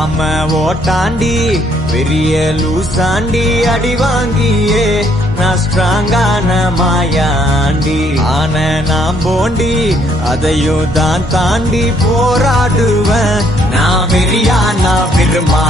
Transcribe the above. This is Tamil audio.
ஆம ஓட்டாண்டி பெரிய லூசாண்டி அடி வாங்கியே நான் ஸ்ட்ராங்கான மாயாண்டி ஆன நான் போண்டி அதையும் தான் தாண்டி போராடுவேன் நான் வெறியா நான் பெருமா